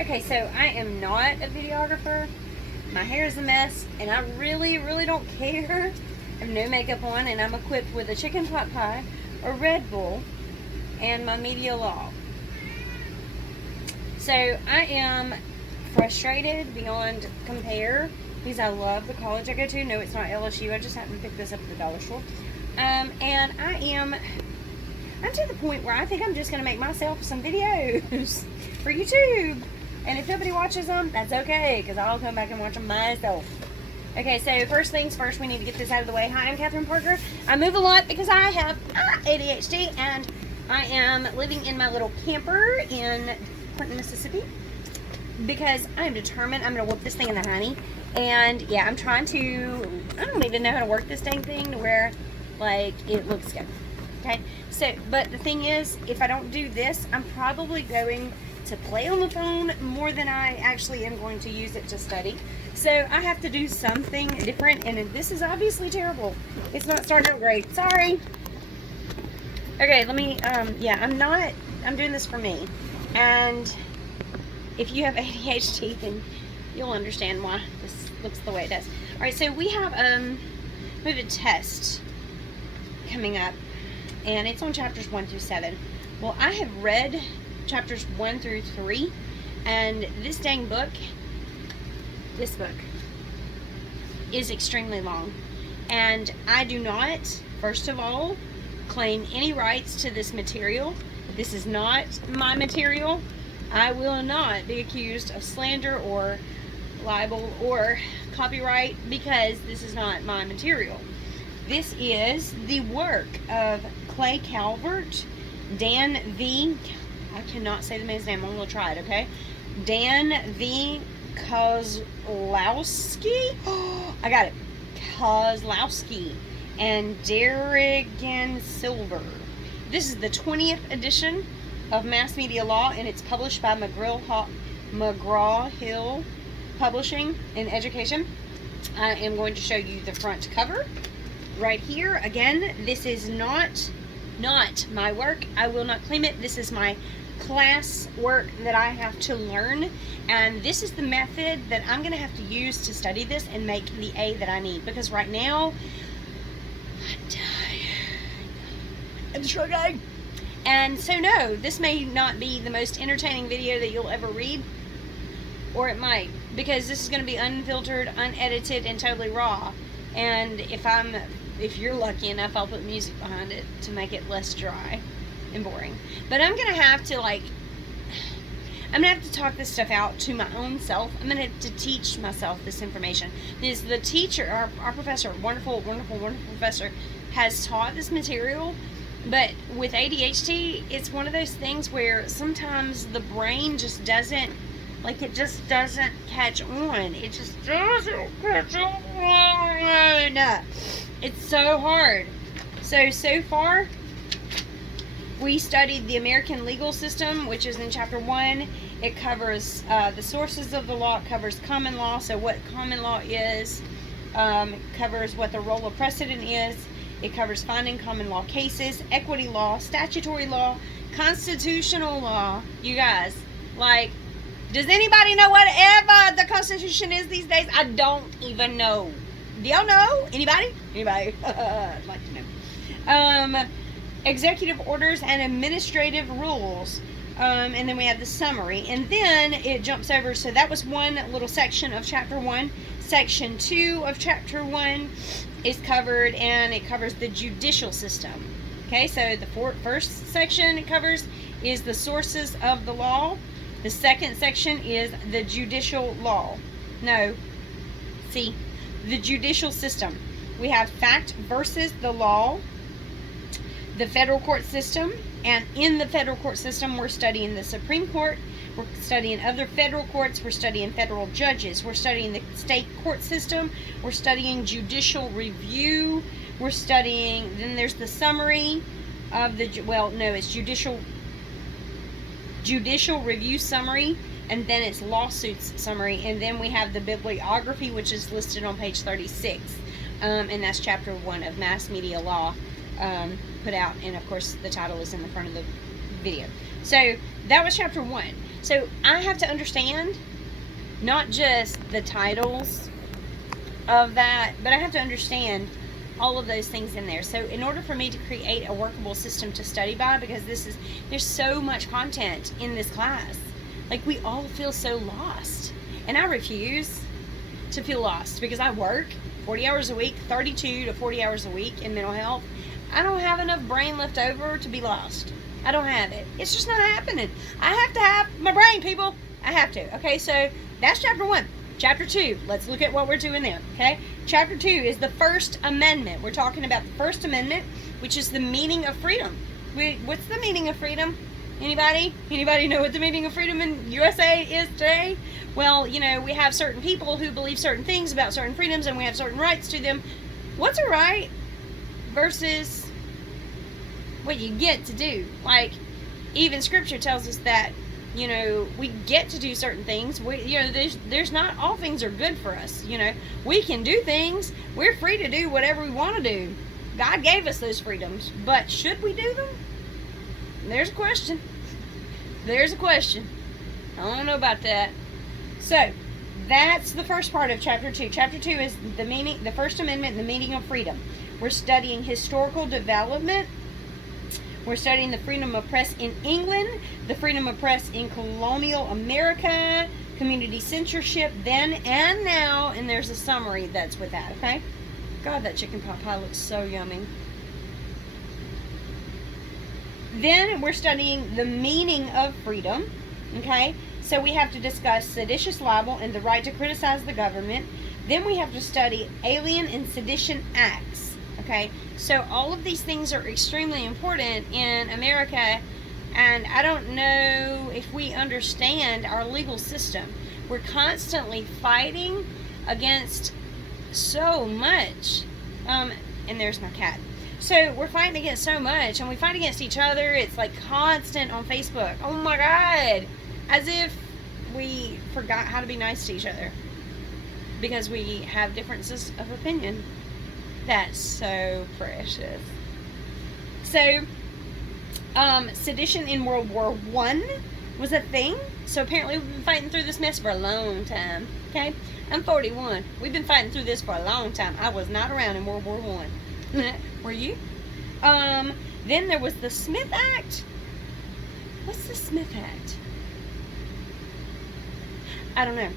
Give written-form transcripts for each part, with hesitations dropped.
Okay, so I am not a videographer. My hair is a mess, and I really, really don't care. I have no makeup on, and I'm equipped with a chicken pot pie, a Red Bull, and my media law. So I am frustrated beyond compare because I love the college I go to. No, it's not LSU. I just happened to pick this up at the dollar store. And I'm to the point where I think I'm just going to make myself some videos for YouTube. And if nobody watches them, that's okay, because I'll come back and watch them myself. Okay, so first things first, we need to get this out of the way. Hi, I'm Catherine Parker. I move a lot because I have ADHD, and I am living in my little camper in Clinton, Mississippi, because I am determined I'm going to whoop this thing in the honey. And yeah, I'm trying to, I don't even know how to work this dang thing to where, like, it looks good. Okay, so, but the thing is, if I don't do this, I'm probably going to play on the phone more than I actually am going to use it to study. So I have to do something different, and this is obviously terrible. It's not starting out great. Sorry. Okay, let me, yeah, I'm doing this for me. And if you have ADHD, then you'll understand why this looks the way it does. All right, so we have a test coming up, and it's on chapters 1 through 7. Well, I have read chapters 1 through 3, and this dang book, this book, is extremely long. And I do not, first of all, claim any rights to this material. This is not my material. I will not be accused of slander or libel or copyright because this is not my material. This is the work of Clay Calvert, Dan V. I cannot say the man's name. I'm going to try it, okay? Dan V. Kozlowski. Oh, I got it. Kozlowski and Darrigan Silver. This is the 20th edition of Mass Media Law, and it's published by McGraw-Hill Publishing and Education. I am going to show you the front cover right here. Again, this is not my work. I will not claim it. This is my class work that I have to learn, and this is the method that I'm going to have to use to study this and make the A that I need, because right now I'm tired. I'm struggling. And so no, this may not be the most entertaining video that you'll ever read, or it might, because this is going to be unfiltered, unedited, and totally raw. And if you're lucky enough, I'll put music behind it to make it less dry and boring. But I'm gonna have to talk this stuff out to my own self. I'm gonna have to teach myself this information. The teacher, our professor, wonderful professor, has taught this material. But with ADHD, it's one of those things where sometimes the brain just doesn't, it just doesn't catch on. It just doesn't catch on. It's so hard. So far, we studied the American legal system, which is in chapter 1. It covers the sources of the law. It covers common law, so what common law is. It covers what the role of precedent is. It covers finding common law cases, equity law, statutory law, constitutional law. You guys, does anybody know whatever the Constitution is these days? I don't even know. Do y'all know? Anybody? I'd like to know. Executive orders and administrative rules. And then we have the summary. And then it jumps over. So that was one little section of chapter 1. Section 2 of chapter 1 is covered, and it covers the judicial system. Okay, so the first section it covers is the sources of the law. The second section is the judicial law. The judicial system. We have fact versus the law, the federal court system, and in the federal court system, we're studying the Supreme Court, we're studying other federal courts, we're studying federal judges, we're studying the state court system, we're studying judicial review, we're studying, then there's the summary of it's judicial review summary, and then it's lawsuits summary, and then we have the bibliography, which is listed on page 36, and that's chapter 1 of Mass Media Law, put out, and of course the title is in the front of the video. So that was chapter 1. So I have to understand not just the titles of that, but I have to understand all of those things in there. So in order for me to create a workable system to study by, because there's so much content in this class, like we all feel so lost, and I refuse to feel lost because I work 40 hours a week, 32 to 40 hours a week in mental health. I don't have enough brain left over to be lost. I don't have it. It's just not happening. I have to have my brain, people. I have to. Okay, so that's chapter 1. Chapter 2, let's look at what we're doing there, okay? Chapter 2 is the First Amendment. We're talking about the First Amendment, which is the meaning of freedom. What's the meaning of freedom? Anybody? Anybody know what the meaning of freedom in USA is today? Well, you know, we have certain people who believe certain things about certain freedoms, and we have certain rights to them. What's a right versus what you get to do? Like, even Scripture tells us that, you know, we get to do certain things. There's not all things are good for us. You know, we can do things. We're free to do whatever we want to do. God gave us those freedoms, but should we do them? There's a question. There's a question. I don't know about that. So, that's the first part of chapter 2. Chapter 2 is the First Amendment, the meaning of freedom. We're studying historical development. We're studying the freedom of press in England, the freedom of press in colonial America, community censorship then and now, and there's a summary that's with that, okay? God, that chicken pot pie looks so yummy. Then we're studying the meaning of freedom, okay? So we have to discuss seditious libel and the right to criticize the government. Then we have to study alien and sedition acts. Okay, so all of these things are extremely important in America, and I don't know if we understand our legal system. We're constantly fighting against so much, and there's my cat. So we're fighting against so much, and we fight against each other. It's like constant on Facebook. Oh my God, as if we forgot how to be nice to each other because we have differences of opinion. That's so precious. So, sedition in World War I was a thing. So apparently we've been fighting through this mess for a long time. Okay? I'm 41. We've been fighting through this for a long time. I was not around in World War I. Were you? Then there was the Smith Act. What's the Smith Act? I don't know.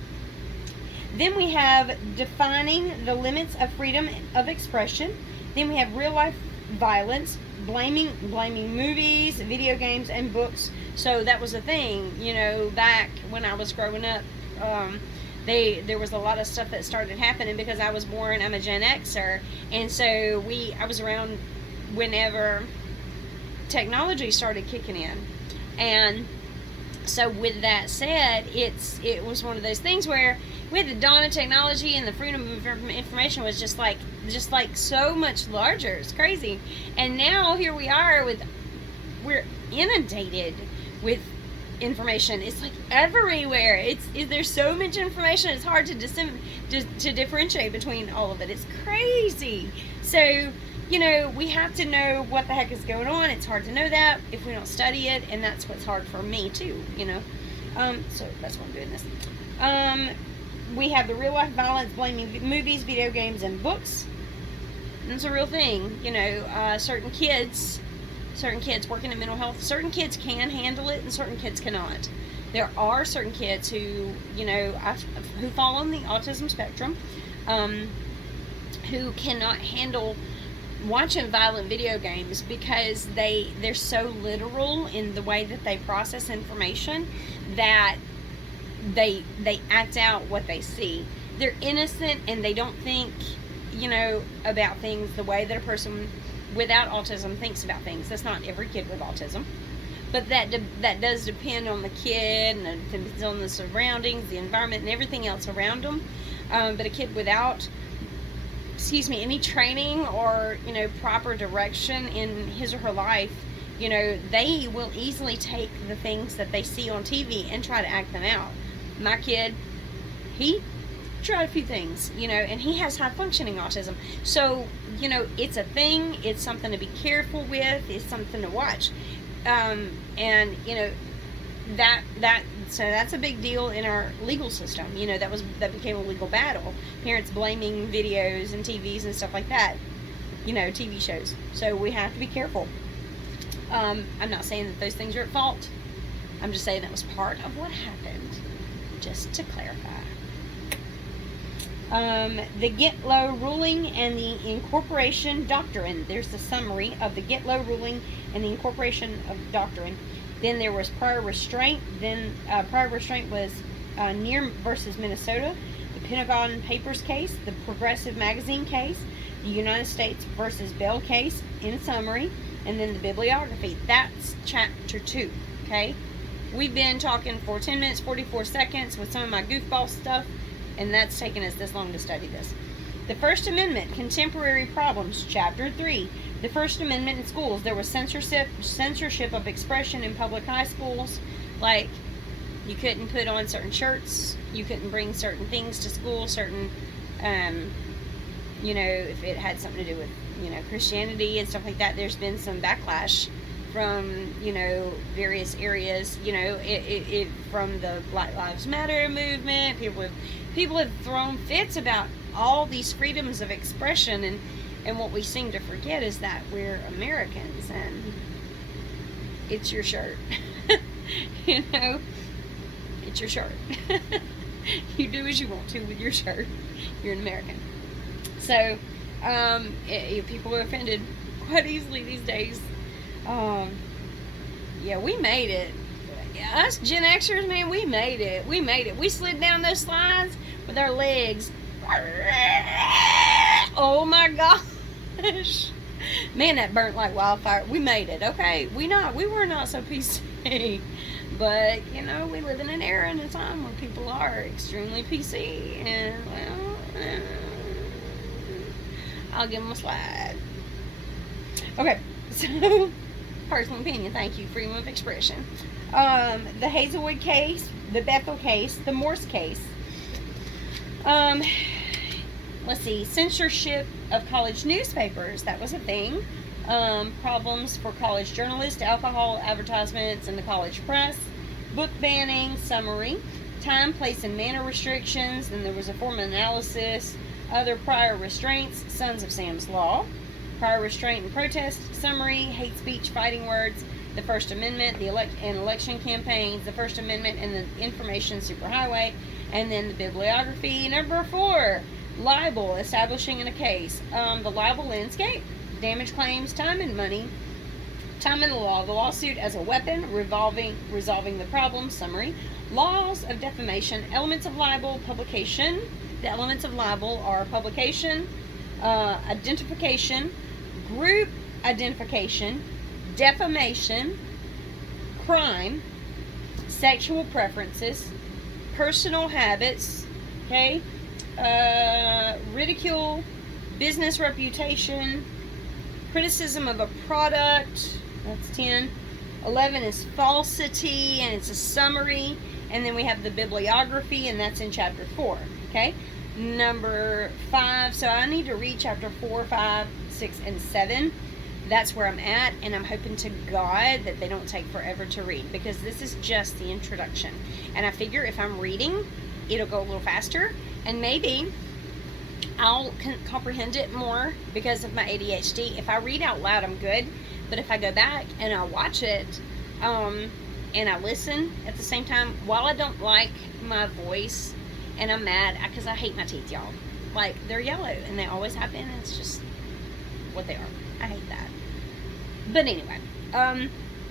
Then we have defining the limits of freedom of expression. Then we have real life violence, blaming movies, video games, and books. So that was a thing, you know, back when I was growing up. There was a lot of stuff that started happening because I was born. I'm a Gen Xer, and so I was around whenever technology started kicking in, and so with that said, it was one of those things where with the dawn of technology and the freedom of information was just like so much larger. It's crazy. And now here we are we're inundated with information. It's like everywhere. There's so much information. It's hard to differentiate between all of it. It's crazy. So, you know, we have to know what the heck is going on. It's hard to know that if we don't study it, and that's what's hard for me too, you know. So that's why I'm doing this. We have the real life violence, blaming movies, video games, and books. And it's a real thing, you know. Certain kids working in mental health, certain kids can handle it and certain kids cannot. There are certain kids who, you know, who fall on the autism spectrum, who cannot handle watching violent video games because they're so literal in the way that they process information that they act out what they see. They're innocent and they don't think, you know, about things the way that a person without autism thinks about things. That's not every kid with autism, but that does depend on the kid, and it depends on the surroundings, the environment, and everything else around them. But a kid without, any training or, you know, proper direction in his or her life, you know, they will easily take the things that they see on TV and try to act them out. My kid, he tried a few things, you know, and he has high functioning autism. So, you know, it's a thing. It's something to be careful with. It's something to watch. And, you know, that's So that's a big deal in our legal system. You know, that became a legal battle. Parents blaming videos and TVs and stuff like that. You know, TV shows. So we have to be careful. I'm not saying that those things are at fault. I'm just saying that was part of what happened. Just to clarify. The Gitlow ruling and the incorporation doctrine. There's the summary of the Gitlow ruling and the incorporation of doctrine. Then there was prior restraint. Then prior restraint was Neer versus Minnesota, the Pentagon Papers case, the Progressive Magazine case, the United States versus Bell case in summary, and then the bibliography. That's chapter 2. Okay, we've been talking for 10 minutes 44 seconds with some of my goofball stuff, and that's taken us this long to study this. The First Amendment, Contemporary Problems, Chapter 3. The First Amendment in schools. There was censorship of expression in public high schools. Like, you couldn't put on certain shirts. You couldn't bring certain things to school. Certain, you know, if it had something to do with, you know, Christianity and stuff like that. There's been some backlash from, you know, various areas. You know, it from the Black Lives Matter movement. People have thrown fits about all these freedoms of expression, and what we seem to forget is that we're Americans, and it's your shirt. You know, it's your shirt. You do as you want to with your shirt. You're an American. So, people are offended quite easily these days. Yeah, we made it. Us Gen Xers, man, we made it. We made it. We slid down those slides with our legs. Oh my gosh. Man, that burnt like wildfire. We made it. Okay, we were not so PC. But, you know, we live in an era and a time where people are extremely PC. And, well, I'll give them a slide. Okay, so, personal opinion. Thank you. Freedom of expression. The Hazelwood case, the Bethel case, the Morse case. Let's see, censorship of college newspapers, that was a thing. Problems for college journalists, alcohol advertisements in the college press, book banning, summary, time, place, and manner restrictions, then there was a form of analysis, other prior restraints, Sons of Sam's Law, prior restraint and protest, summary, hate speech, fighting words, the First Amendment, the election campaigns, the First Amendment and the information superhighway, and then the bibliography. Number 4, libel, establishing in a case. The libel landscape, damage claims, time and money, time and the law, the lawsuit as a weapon, resolving the problem, summary, laws of defamation, elements of libel, publication. The elements of libel are publication, identification, group identification, defamation, crime, sexual preferences, personal habits, okay, ridicule, business reputation, criticism of a product, that's 10. 11 is falsity, and it's a summary, and then we have the bibliography, and that's in chapter 4, okay? Number 5, so I need to read chapter 4, 5, 6, and 7. That's where I'm at, and I'm hoping to God that they don't take forever to read, because this is just the introduction. And I figure if I'm reading, it'll go a little faster, and maybe I'll comprehend it more because of my ADHD. If I read out loud, I'm good, but if I go back and I watch it, and I listen at the same time, while I don't like my voice, and I'm mad, because I hate my teeth, y'all. Like, they're yellow, and they always have been, and it's just what they are. I hate that. But anyway,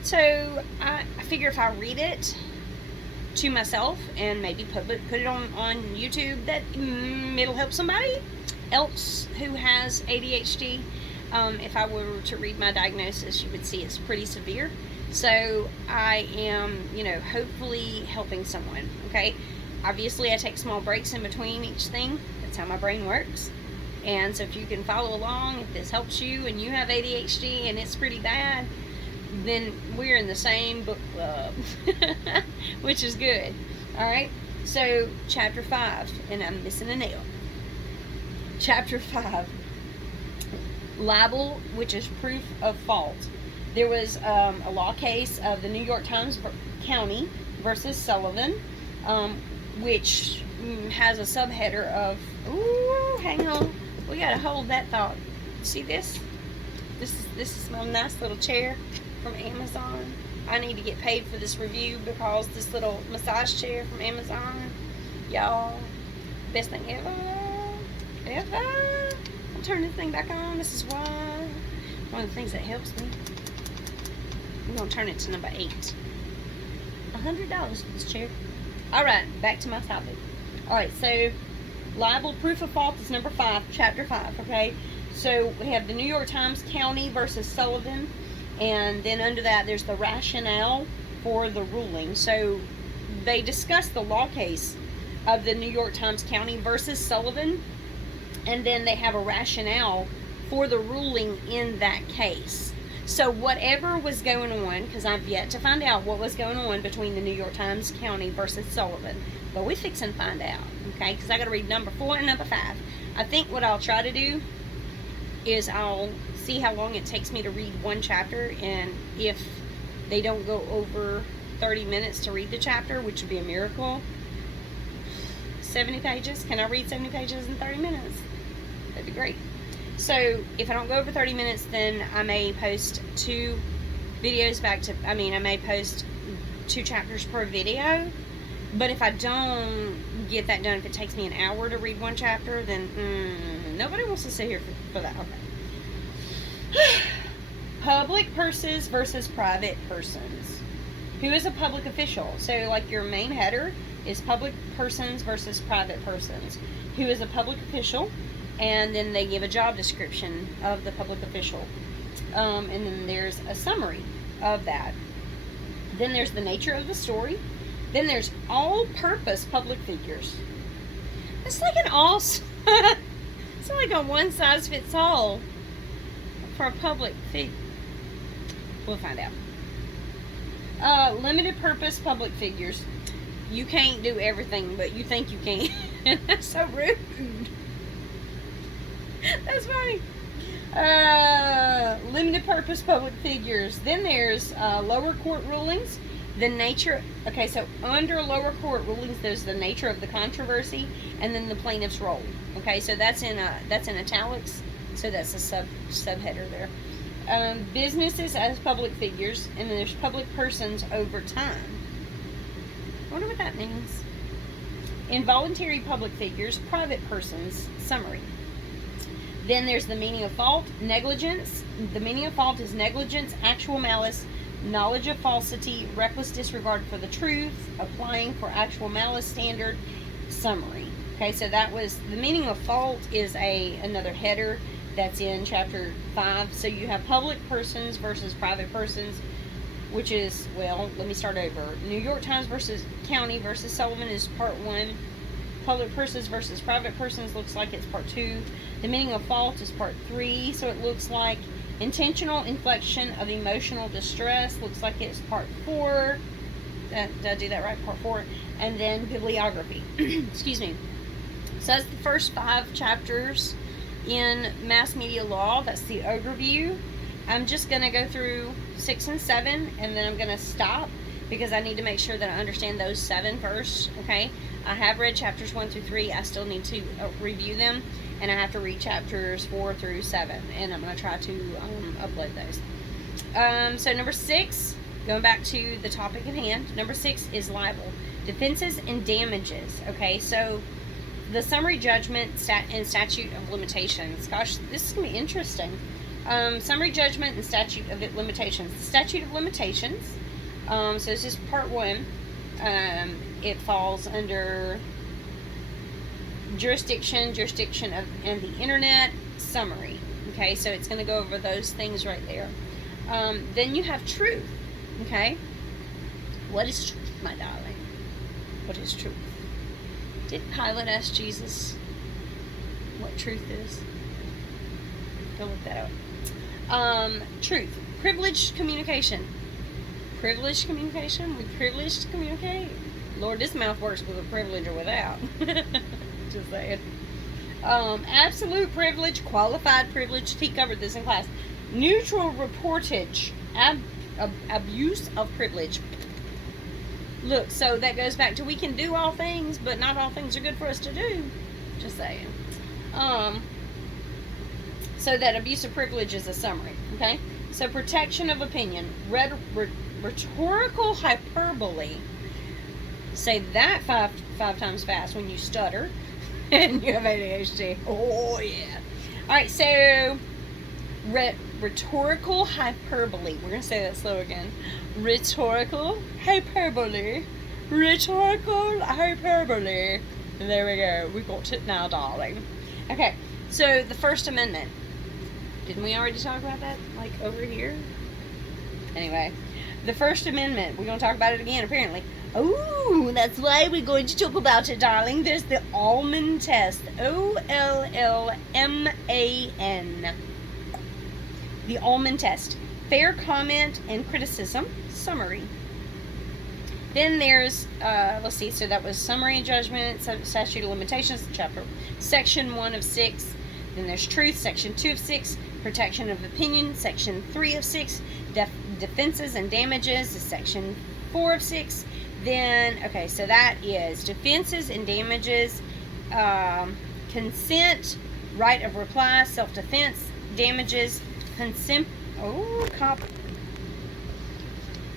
so I figure if I read it to myself and maybe put it on YouTube, that it'll help somebody else who has ADHD. If I were to read my diagnosis, you would see it's pretty severe. So I am, you know, hopefully helping someone, okay? Obviously, I take small breaks in between each thing. That's how my brain works. And so if you can follow along, if this helps you and you have ADHD and it's pretty bad, then we're in the same book club, which is good. All right, so chapter 5, and I'm missing a nail. Chapter 5, libel, which is proof of fault. There was a law case of the New York Times County versus Sullivan, which has a subheader of, ooh, hang on, we gotta hold that thought. See this? This is my nice little chair from Amazon. I need to get paid for this review because this little massage chair from Amazon, y'all, best thing ever. I'll turn this thing back on. This is why, one of the things that helps me. I'm gonna turn it to number 8. $100 for this chair. Alright, back to my topic. Alright, so libel proof of fault is number 5, chapter 5, okay? So we have the New York Times County versus Sullivan, and then under that there's the rationale for the ruling. So they discuss the law case of the New York Times County versus Sullivan, and then they have a rationale for the ruling in that case. So whatever was going on, because I've yet to find out what was going on between the New York Times County versus Sullivan, but we fixing to find out, okay? Because I got to read number 4 and number 5. I think what I'll try to do is I'll see how long it takes me to read one chapter, and if they don't go over 30 minutes to read the chapter, which would be a miracle. 70 pages. Can I read 70 pages in 30 minutes? That'd be great. So if I don't go over 30 minutes, then I may post 2 videos back to, I may post 2 chapters per video. But if I don't get that done, if it takes me an hour to read one chapter, then nobody wants to sit here for that. Okay. Public purses versus private persons. Who is a public official? So like your main header is public persons versus private persons. Who is a public official? And then they give a job description of the public official. And then there's a summary of that. Then there's the nature of the story. Then there's all-purpose public figures. It's like an it's like a one-size-fits-all for a public figure. We'll find out. Limited purpose public figures. You can't do everything, but you think you can. That's so rude. That's funny. Limited purpose public figures. Then there's lower court rulings. The nature, okay, so under lower court rulings, there's the nature of the controversy, and then the plaintiff's role. Okay, so that's in italics, so that's a subheader there. Businesses as public figures, and then there's public persons over time. I wonder what that means. Involuntary public figures, private persons, summary. Then there's the meaning of fault, negligence. The meaning of fault is negligence, actual malice, knowledge of falsity, reckless disregard for the truth, applying for actual malice standard, summary. Okay, so that was the meaning of fault is another header that's in chapter 5. So you have public persons versus private persons, which is, well, let me start over. New York Times versus County versus Sullivan is part 1. Public persons versus private persons looks like it's part 2. The meaning of fault is part 3. So it looks like intentional infliction of emotional distress looks like it's part 4. Did I do that right? Part 4. And then bibliography. Excuse me. So that's the first 5 chapters in mass media law. That's the overview. I'm just going to go through 6 and 7, and then I'm going to stop because I need to make sure that I understand those 7 first. Okay, I have read chapters 1 through 3. I still need to review them, and I have to read chapters 4 through 7, and I'm going to try to upload those. So number 6, going back to the topic at hand, number 6 is libel, defenses and damages. Okay, so the summary judgment and statute of limitations. Gosh, this is going to be interesting. Summary judgment and statute of limitations. The statute of limitations, so this is part 1. It falls under jurisdiction of, and the internet, summary. Okay, so it's going to go over those things right there. Then you have truth. Okay, what is truth, my darling? What is truth? Did Pilate ask Jesus what truth is? Go look that up. Truth. Privileged communication. Privileged communication? We privileged to communicate? Lord, this mouth works with a privilege or without. Just saying. Absolute privilege, qualified privilege. He covered this in class. Neutral reportage. Abuse of privilege. Look, so that goes back to we can do all things, but not all things are good for us to do. Just saying. So that abuse of privilege is a summary, okay? So protection of opinion, rhetorical hyperbole. Say that five times fast when you stutter and you have ADHD. Oh yeah. All right, so rhetorical hyperbole. We're gonna say that slow again. Rhetorical hyperbole. Rhetorical hyperbole. There we go. We got it now, darling. Okay, so the First Amendment. Didn't we already talk about that? Like over here? Anyway, the First Amendment. We're going to talk about it again, apparently. Oh, that's why we're going to talk about it, darling. There's the Ullman test. OLLMAN. The Ullman test. Fair comment and criticism. Summary. Then there's, let's see, so that was summary and judgment, statute of limitations, section 1 of 6. Then there's truth, section 2 of 6. Protection of opinion, section 3 of 6. Defenses and damages is section 4 of 6. Then, okay, so that is defenses and damages, consent, right of reply, self-defense, damages, consent,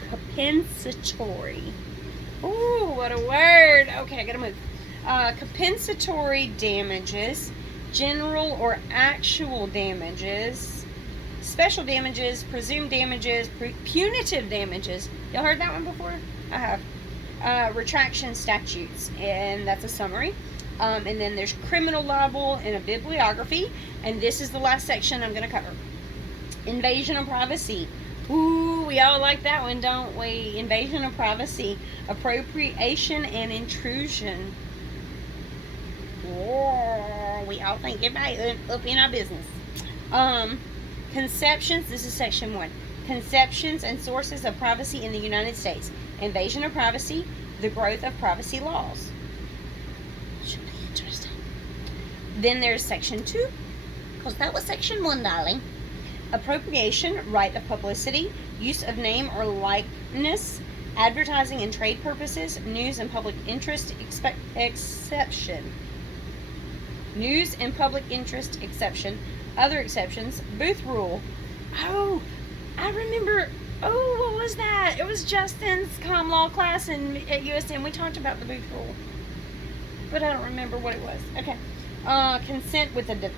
compensatory. Ooh, what a word. Okay, I gotta move. Compensatory damages, general or actual damages, special damages, presumed damages, punitive damages. Y'all heard that one before? I have. Retraction statutes, and that's a summary. And then there's criminal libel and a bibliography, and this is the last section I'm going to cover. Invasion of privacy. Ooh, we all like that one, don't we? Invasion of privacy, appropriation and intrusion. Whoa, we all think everybody up in our business. Conceptions, this is section 1. Conceptions and sources of privacy in the United States. Invasion of privacy, the growth of privacy laws. Should be interesting. Then there's section 2, because that was section 1, darling. Appropriation, right of publicity, use of name or likeness, advertising and trade purposes, news and public interest exception. News and public interest exception. Other exceptions, booth rule. Oh, I remember. Oh, what was that? It was Justin's comm law class at USM. We talked about the booth rule, but I don't remember what it was. Okay. Consent with a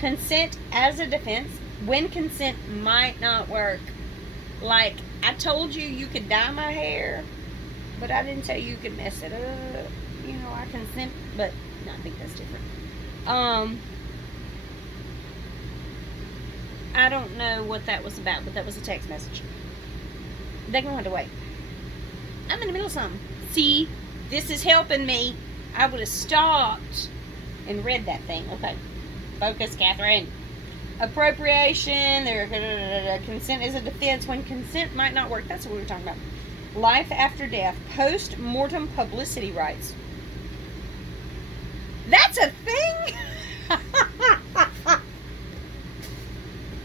consent as a defense when consent might not work. Like, I told you you could dye my hair, but I didn't tell you could mess it up. You know, I consent, but no, I think that's different. I don't know what that was about, but that was a text message. They're going to have to wait. I'm in the middle of something. See, this is helping me. I would have stopped and read that thing. Okay. Focus, Catherine. Appropriation. Consent is a defense when consent might not work. That's what we were talking about. Life after death. Post-mortem publicity rights. That's a thing?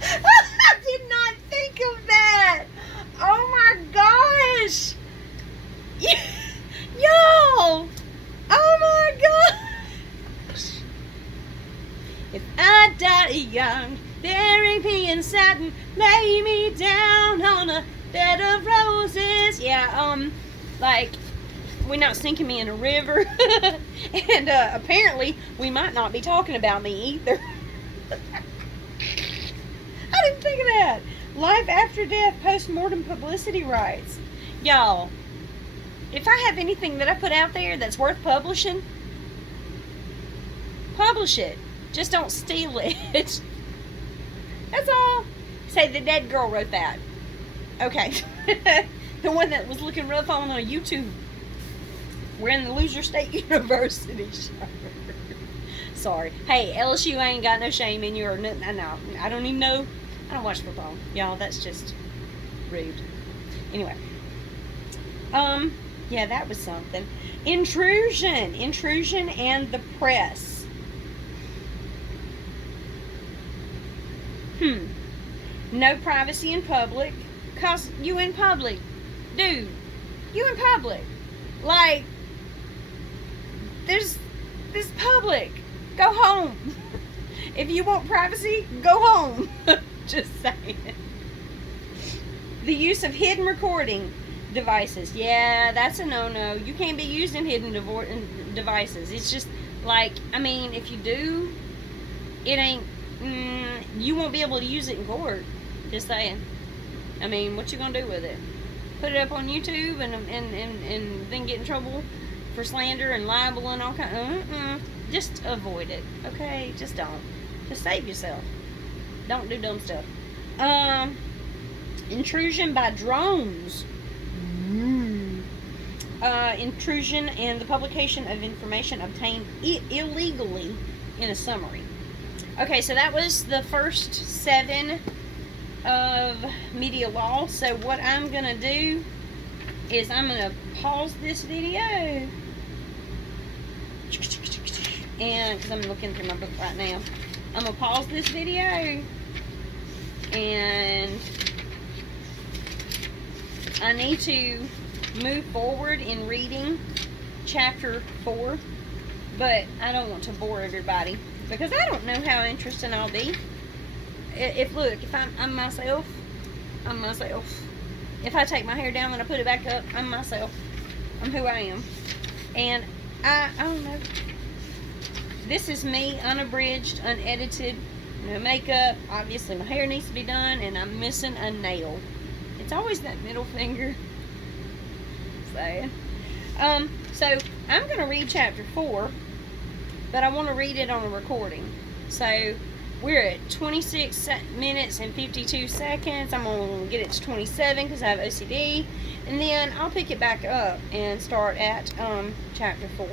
I did not think of that. Oh my gosh. Y'all. Oh my gosh. If I die young, bury me in satin, lay me down on a bed of roses. Yeah, like, we're not sinking me in a river. And apparently we might not be talking about me either. I didn't think of that. Life after death, post-mortem publicity rights. Y'all, if I have anything that I put out there that's worth publishing, publish it. Just don't steal it. That's all. Say the dead girl wrote that. Okay. The one that was looking rough on YouTube. We're in the Loser State University show. Sorry. Hey, LSU ain't got no shame in you or nothing. No, I don't even know. I don't watch football. Y'all, that's just rude. Anyway. Yeah, that was something. Intrusion. Intrusion and the press. No privacy in public. 'Cause you in public. Dude, You in public. Like, this public. Go home. If you want privacy, go home. Just saying. The use of hidden recording devices. Yeah, that's a no-no. You can't be using hidden devices. It's just like, I mean, if you do, it ain't, you won't be able to use it in court. Just saying. I mean, what you gonna do with it? Put it up on YouTube and then get in trouble for slander and libel and all kind. Just avoid it. Okay, just don't. Just save yourself. Don't do dumb stuff. Intrusion by drones. Intrusion and the publication of information obtained illegally in a summary. Okay, so that was the first 7 of media law. So what I'm gonna do is I'm gonna pause this video, and because I'm looking through my book right now, I'm gonna pause this video, and I need to move forward in reading chapter 4, but I don't want to bore everybody because I don't know how interesting I'll be. If I'm myself, I'm myself. If I take my hair down and I put it back up, I'm myself. I'm who I am. And I don't know. This is me, unabridged, unedited, no makeup. Obviously my hair needs to be done and I'm missing a nail. It's always that middle finger. Sad. So I'm going to read chapter 4, but I want to read it on a recording. So we're at 26 minutes and 52 seconds. I'm going to get it to 27 because I have OCD. And then I'll pick it back up and start at chapter 4.